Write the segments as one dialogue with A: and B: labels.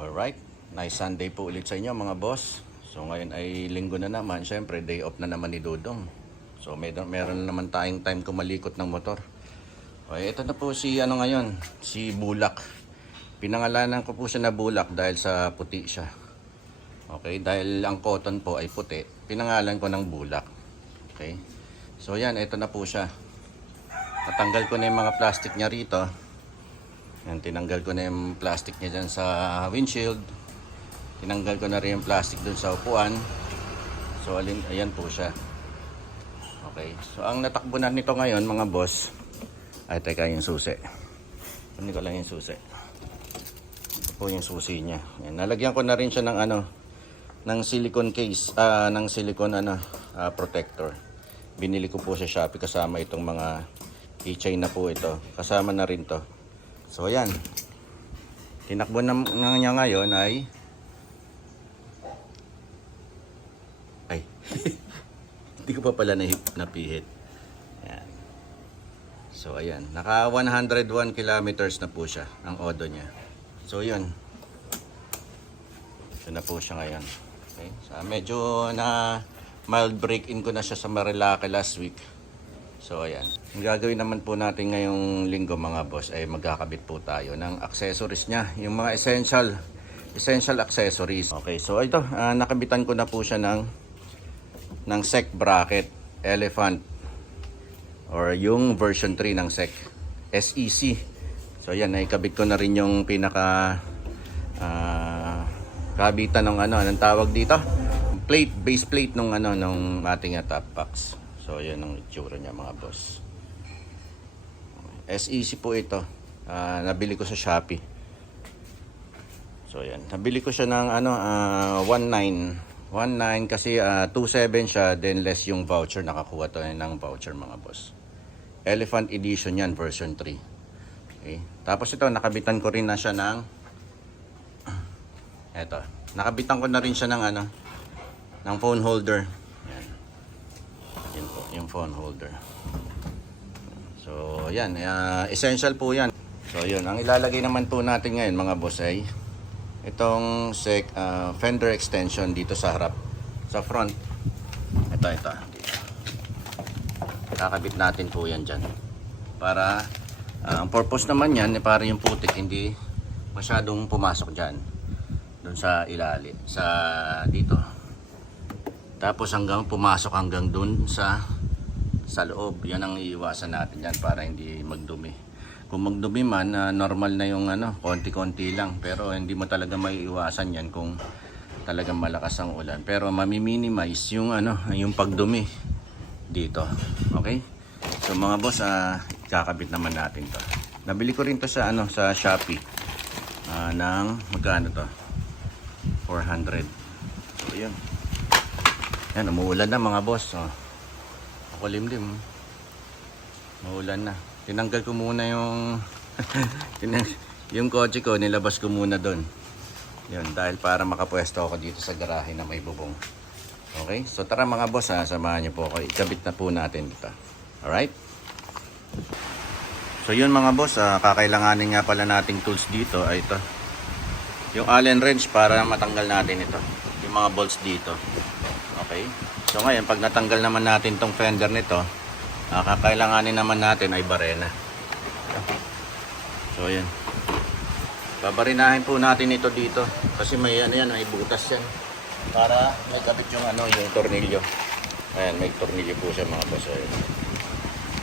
A: Alright, nice Sunday po ulit sa inyo mga boss. So ngayon ay linggo na naman, syempre day off na naman ni Dodong. So may, meron na naman tayong time kumalikot ng motor. Okay, ito na po si ano ngayon, si Bulak. Pinangalanan ko po siya na Bulak dahil sa puti siya. Okay, dahil ang cotton po ay puti, pinangalan ko ng Bulak. Okay, so yan, ito na po siya. Natanggal ko na yung mga plastic niya rito. Yan, tinanggal ko na yung plastic niya dyan sa windshield. Tinanggal ko na rin yung plastic dun sa upuan. So, alin, ayan po siya. Okay. So, ang natakbo na nito ngayon, mga boss, ay teka yung susi. Kunin ko lang yung susi. Ito po yung susi niya. Yan, nalagyan ko na rin siya ng ano, ng silicone case, ah, ng silicone ano, ah, protector. Binili ko po sa Shopee kasama itong mga keychain na po ito. Kasama na rin to. So ayan. Tinakbo na, niya ngayon ay ay hindi ko pa pala na napihit. Ayan. So ayan, naka 101 kilometers na po siya ang odo niya. So yun. Ito na po siya ngayon. Okay. So, medyo na mild break-in ko na siya sa Marilake last week. So ayan. Ang gagawin naman po natin ngayong linggo mga boss ay magkakabit po tayo ng accessories niya. Yung mga essential essential accessories. Okay, so ito, ah, nakabitan ko na po siya ng ng SEC bracket elephant or yung version 3 ng SEC SEC. So ayan, naikabit ko na rin yung pinaka ah, kabitan ng ano, anong tawag dito? Plate, base plate nung ano nung ating top box. So yan ang itsura niya mga boss. SEC po ito. Ah, nabili ko sa Shopee. So yan, nabili ko siya ng ano ah, 19 19 kasi ah, 27 siya then less yung voucher nakakuha to ng voucher mga boss. Elephant edition yan version 3. Okay. Tapos ito nakabitan ko rin na siya ng eto. Nakabitan ko na rin siya ng ano ng phone holder. Yan. Yan po, yung phone holder. So, yan. ah, essential po yan. So, yun. Ang ilalagay naman po natin ngayon, mga boss, ay itong sec, ah, fender extension dito sa harap. Sa front. Ito, ito. Dito. Kakabit natin po yan dyan. Para, ah, ang purpose naman yan, eh, para yung putik hindi masyadong pumasok dyan. Doon sa ilalim. Sa dito. Tapos hanggang pumasok hanggang dun sa sa loob. Yan ang iiwasan natin yan para hindi magdumi. Kung magdumi man, ah, normal na yung ano, konti-konti lang. Pero hindi mo talaga maiiwasan yan kung talagang malakas ang ulan. Pero mami-minimize yung ano, yung pagdumi dito. Okay? So mga boss, ah, kakabit naman natin to. Nabili ko rin to sa ano, sa Shopee. Ah, ng magkano to? 400. So yun. Yan, umuulan na mga boss. Oh. Ako limlim. Maulan na. Tinanggal ko muna yung yung kotse ko, nilabas ko muna doon. Yun, dahil para makapwesto ako dito sa garahe na may bubong. Okay? So tara mga boss ha, samahan niyo po ako. Ikabit na po natin dito. Alright? So yun mga boss, ah, kakailanganin nga pala nating tools dito ay ito. Yung Allen wrench para matanggal natin ito. Yung mga bolts dito. Okay? So ngayon, pag natanggal naman natin tong fender nito, ang kakailanganin naman natin ay barena. So yan. Babarinahin po natin ito dito kasi may ano yan, may butas yan. Para may kabit yung ano, yung tornilyo. Ayan, may tornilyo po siya mga boss. Ayan.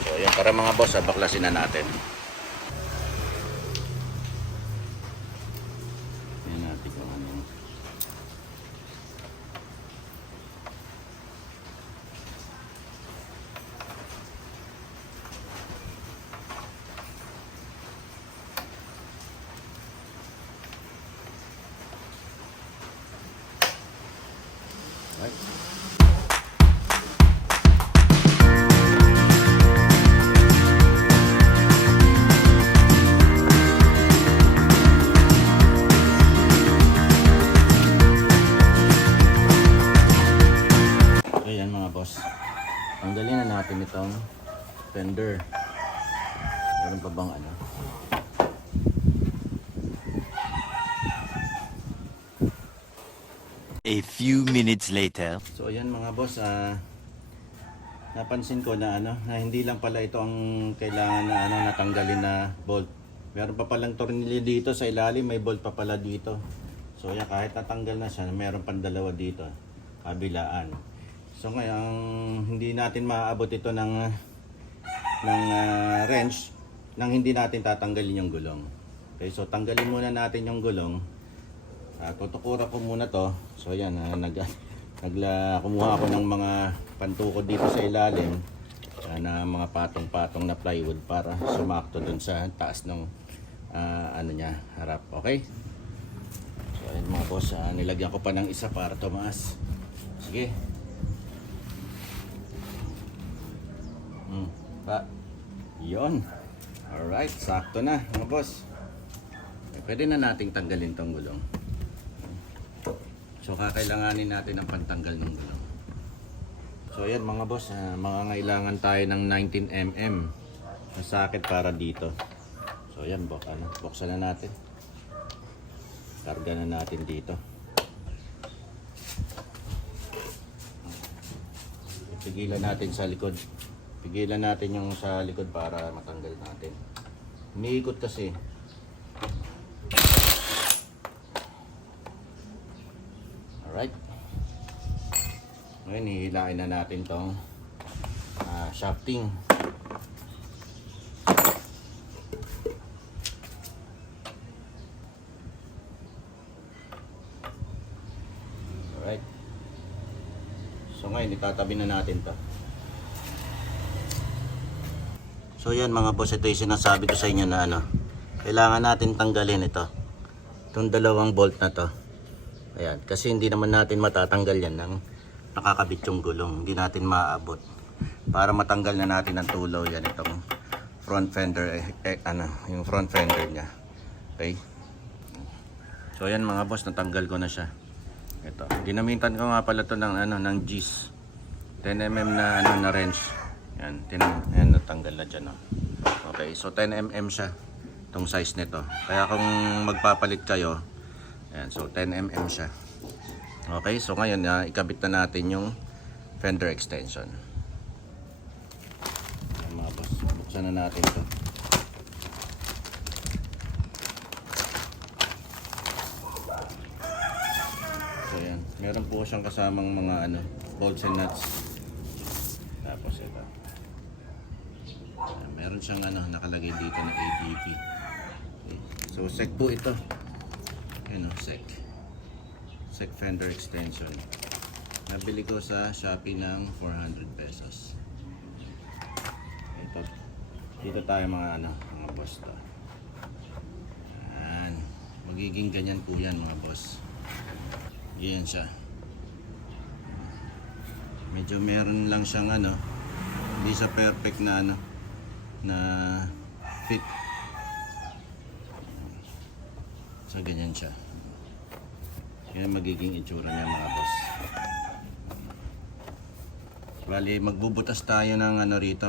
A: So yan, para mga boss, ah, baklasin na natin. Boss. Tanggalin na natin itong fender. Meron pa bang ano?
B: A few minutes later.
A: So ayan mga boss, ah napansin ko na ano, na hindi lang pala ito ang kailangan na ano natanggalin na bolt. Meron pa palang tornilyo dito sa ilalim, may bolt pa pala dito. So yan kahit natanggal na siya, meron pang dalawa dito, kabilaan. So ngayon, hindi natin maaabot ito ng ng ah, wrench nang hindi natin tatanggalin yung gulong. Okay, so tanggalin muna natin yung gulong. Uh, tutukura ko muna to. So yan, ah, nag, nagla, kumuha ako ng mga pantukod dito sa ilalim ah, na mga patong-patong na plywood para sumakto dun sa taas ng ah, ano niya, harap. Okay? So ayun mga boss, ah, nilagyan ko pa ng isa para tumaas. Sige. Pa. Yon. Alright, sakto na mga boss. Eh, Pwede na nating tanggalin tong gulong. So kakailanganin natin ng pantanggal ng gulong. So ayan mga boss, ah, mga ngailangan tayo ng 19mm na socket para dito. So ayan, buk ano, buksan na natin. Karga na natin dito. Pigilan natin sa likod. Pigilan natin yung sa likod para matanggal natin. Umiikot kasi. Alright. Ngayon, hihilain na natin tong ah, shafting. Alright. So ngayon, itatabi na natin to. So yan mga boss, ito yung sinasabi ko sa inyo na ano. Kailangan natin tanggalin ito. Itong dalawang bolt na to. Ayan, kasi hindi naman natin matatanggal yan ng nakakabit yung gulong. Hindi natin maaabot. Para matanggal na natin ang tulaw yan itong front fender, eh, eh, ano, yung front fender niya. Okay? So ayan mga boss, natanggal ko na siya. Ito. Ginamitan ko nga pala to ng ano, ng G's. 10mm na ano na wrench. Yan, tin yan natanggal na diyan, oh. Okay, so 10mm siya tong size nito. Kaya kung magpapalit kayo, Ayan, so 10mm siya. Okay, so ngayon na ikabit na natin yung fender extension. Ayan, mga buksan na natin to. So ayan, meron po siyang kasamang mga ano, bolts and nuts. Tapos ito. Meron siyang ano, nakalagay dito na ADP. Okay. So sec po ito. Ayan o, sec. Sec fender extension. Nabili ko sa Shopee ng 400 pesos. Ito. Dito tayo mga ano, mga boss to. Ayan. Magiging ganyan po yan mga boss. Ganyan siya. Medyo meron lang siyang ano, hindi siya perfect na ano, na fit. So ganyan siya. Yan magiging itsura niya mga boss. Bali, magbubutas tayo ng ano rito.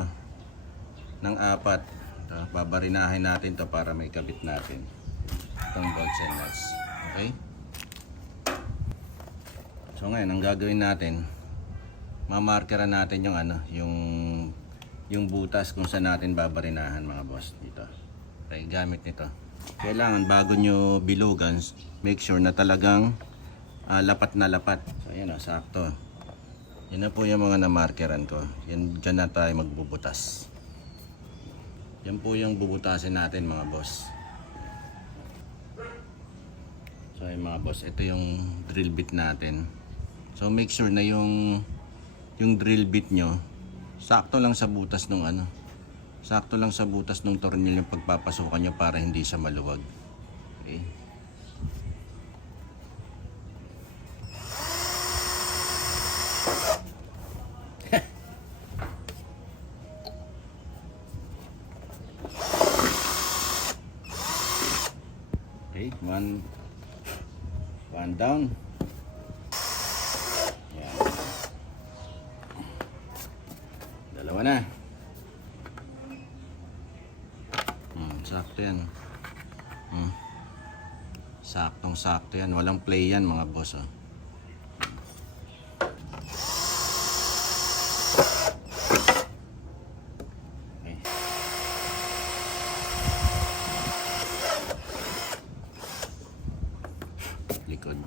A: Ng apat. Ito, babarinahin natin to para may kabit natin. Itong bolts and nuts. Okay? So ngayon, ang gagawin natin, mamarkeran natin yung ano, yung yung butas kung saan natin babarinahan mga boss dito. Okay, gamit nito. Kailangan bago nyo bilugan, make sure na talagang ah, lapat na lapat. So ayan o, sakto. Yan na po yung mga namarkeran ko. Yan, dyan na tayo magbubutas. Yan po yung bubutasin natin mga boss. So ayun mga boss, ito yung drill bit natin. So make sure na yung yung drill bit nyo sakto lang sa butas nung ano. Sakto lang sa butas nung tornilyo yung pagpapasukan nyo para hindi siya maluwag. Okay. Okay, one one down. sakto yan. Walang play yan mga boss. Oh. likod.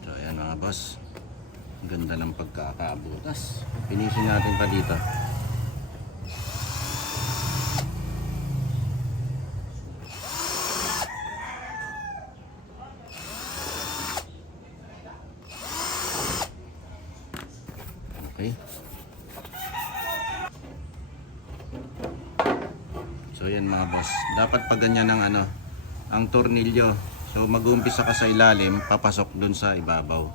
A: So ayan mga boss. Ganda ng pagkakaabutas. Finishing natin pa dito. Okay. So yan mga boss. Dapat pag ganyan ang ano, ang tornilyo. So mag-uumpisa ka sa ilalim, papasok dun sa ibabaw.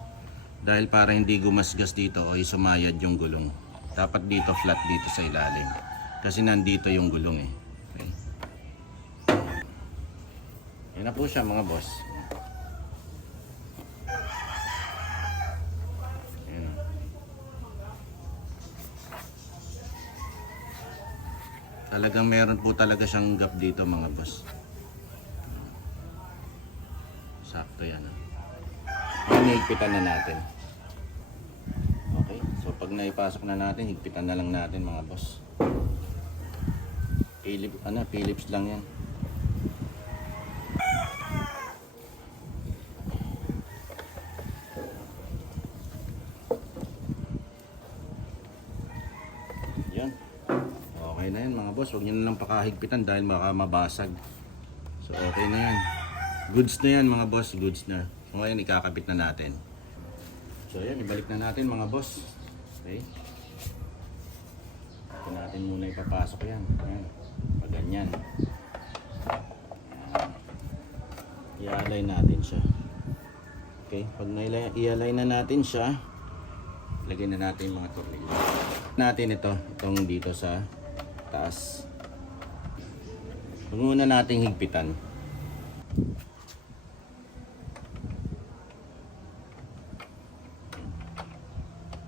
A: Dahil para hindi gumasgas dito o sumayad yung gulong. Dapat dito flat dito sa ilalim. Kasi nandito yung gulong eh. Okay. Yan na po siya mga boss. Talagang meron po talaga siyang gap dito mga boss. Sakto yan. ah. Ngayon, higpitan na natin. Okay, so pag naipasok na natin, higpitan na lang natin mga boss. Philip, ano, Philips lang. Yan. Okay na yan mga boss. Huwag nyo na lang pakahigpitan dahil baka mabasag. So okay na yan. Goods na yan mga boss. Goods na. So ngayon ikakabit na natin. So yan, ibalik na natin mga boss. Okay. Ito natin muna ipapasok yan. Ayan. Pag ganyan. Ayan. I-align natin siya. Okay, pag i-align na natin siya, lagyan na natin yung mga tornilyo. Natin ito, itong dito sa taas. Huwag muna nating higpitan.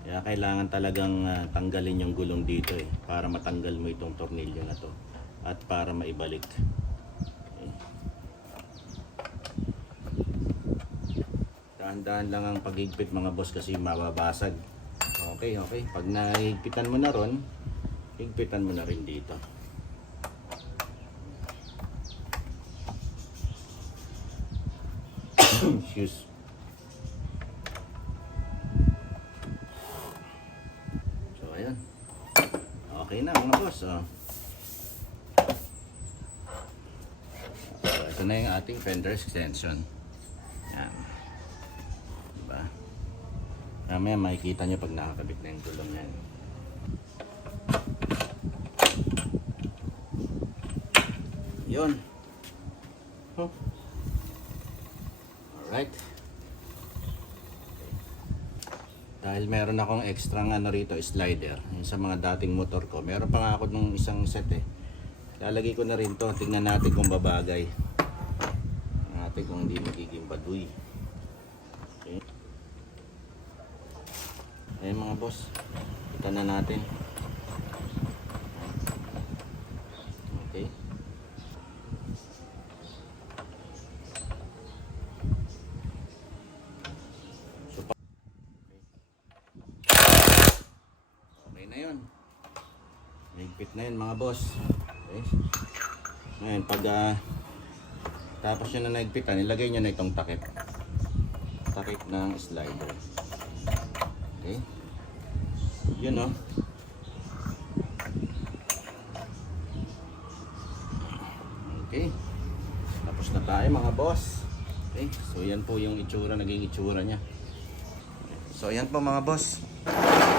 A: Kaya kailangan talagang ah, tanggalin yung gulong dito eh para matanggal mo itong tornilyo na to at para maibalik. Dahan-dahan lang ang paghigpit mga boss kasi mababasag. Okay, okay. Pag nahigpitan mo na ron, higpitan mo na rin dito. Excuse. So, ayan. Okay na mga boss. Oh. So, ito na yung ating fender extension. Yan. Diba? Mamaya makikita nyo pag nakakabit na yung gulong yan. Yun. Huh. Alright. Dahil meron akong extra ano rito, slider. Yung sa mga dating motor ko. Meron pa nga ako nung isang set eh. Lalagay ko na rin to. Tingnan natin kung babagay. Tingnan natin kung hindi magiging baduy. Okay. Ayun mga boss. Kita na natin. Okay. So, pa- Okay na yun. Higpit na yun mga boss. Okay. Ngayon, pag ah, tapos yun na naigpitan, ilagay nyo na itong takip. Takip ng slider. Okay. Yun oh. Okay. Tapos na tayo mga boss. Okay. So yan po yung itsura, naging itsura niya. So yan po mga boss.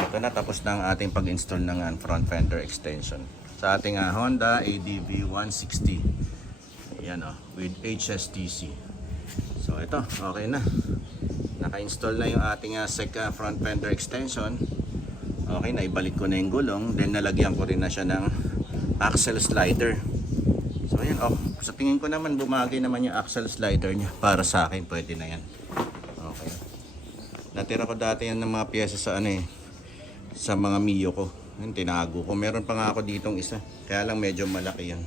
A: Ito na tapos na ang ating pag-install ng ah, front fender extension sa ating ah, Honda ADV 160. Yan oh, with HSTC. So ito, okay na. Naka-install na yung ating ah, sec ah, front fender extension. Okay, naibalik ko na yung gulong. Then nalagyan ko rin na siya ng axle slider. So ayan, oh, sa tingin ko naman bumagay naman yung axle slider niya. Para sa akin, pwede na yan. Okay. Natira ko dati yan ng mga pyesa sa ano eh, sa mga Mio ko. Yun, tinago ko. Meron pa nga ako ditong isa. Kaya lang medyo malaki yan.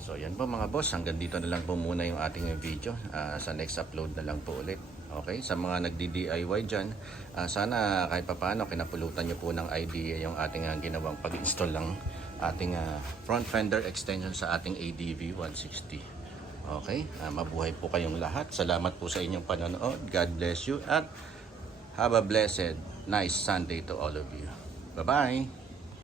A: So yan po mga boss, hanggang dito na lang po muna yung ating video. Ah, sa next upload na lang po ulit. Okay, sa mga nagdi-DIY dyan, ah, sana kahit papaano kinapulutan nyo po ng idea yung ating ah, ginawang pag-install ng ating ah, front fender extension sa ating ADV 160. Okay? Ah, mabuhay po kayong lahat. Salamat po sa inyong panonood. God bless you at have a blessed, nice Sunday to all of you. Bye-bye!